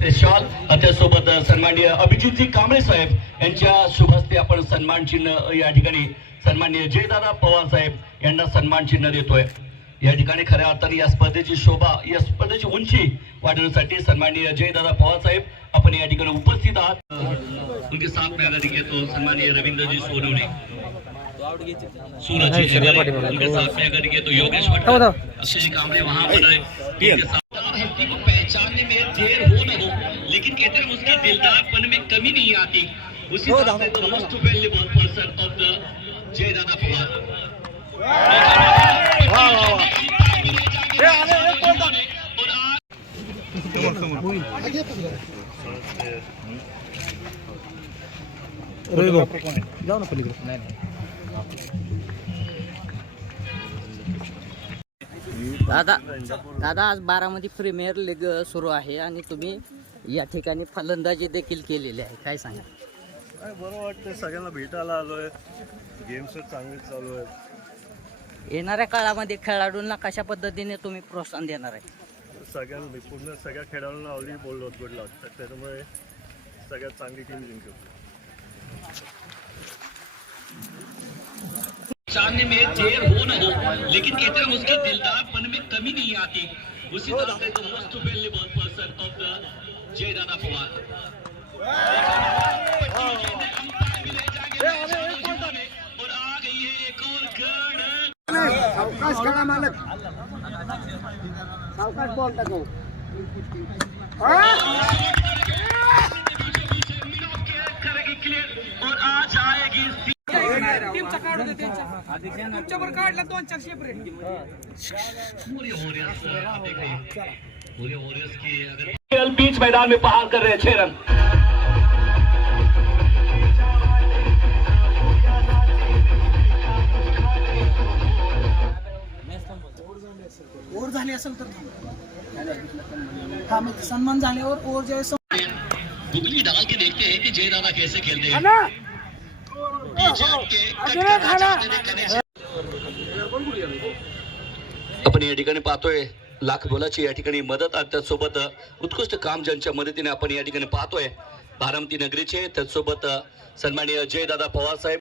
Shawl त्यासोबत सन्माननीय अभिजितजी कांबळे साहेब यांच्या शुभ हस्ते आपण सन्मान चिन्ह या ठिकाणी सन्माननीय जयदादा पवार साहेब यांना सन्मान चिन्ह देतोय. या ठिकाणी खऱ्या अर्थाने या स्पर्धेची शोभा या स्पर्धेची उंची वाढवण्यासाठी सन्माननीय जयदादा पवार साहेब आपण या ठिकाणी उपस्थित आहात. उनके साथ में तो सन्माननीय रविंद्र जी सोनवणे सूरज उनके साथ में अगर दिखे तो योगेश अक्षय जी कांबळे वहां पर है पहचानने में देर हो हो कहते हैं उसके दिलदारपन में कमी नहीं आती। उसी तरह से the most valuable person of the जय दादा पवार। जाऊ ना पलीकडे। नाही नाही। दादा दादा आज बारामती प्रीमियर लीग सुरू आहे आणि तुम्ही या ठिकाणी फलंदाजी देखील केलेली आहे. काय सांगा? काय बरं वाटतं सगळ्यांना भेटायला आलोय. गेम्स चांगले चालू आहेत. येणाऱ्या काळामध्ये खेळाडूंना कशा पद्धतीने तुम्ही प्रोत्साहन देणार आहे? सगळ्यांना पूर्ण सगळ्या खेळाडूंना ऑलरेडी बोललो गुड लक तर त्याच्यामुळे सगळ्यात चांगली टीम जिंकू. पहचानने में देर हो न हो लेकिन हैं उसके दिलदारपन में कमी नहीं आती। उसी तरह से the most valuable person of the जय दादा पवार और आ गई है एक और गण करेगी त्यांच्या तुमच्यावर काढला दोन चार हैं बीच मैदान में बहाल कर रहे हैं छह रन। झाली असेल तर हा मग सन्मान झाल्यावर ओव्हर ज्यावेळेस गुगली डाल के देखते हैं कि जय दादा कैसे खेलते हैं। आपण या ठिकाणी पाहतोय लाख बोलाची या ठिकाणी मदत आणि त्याचसोबत उत्कृष्ट काम ज्यांच्या मदतीने आपण या ठिकाणी पाहतोय. बारामती नगरीचे त्याचसोबत सन्माननीय जयदादा पवार साहेब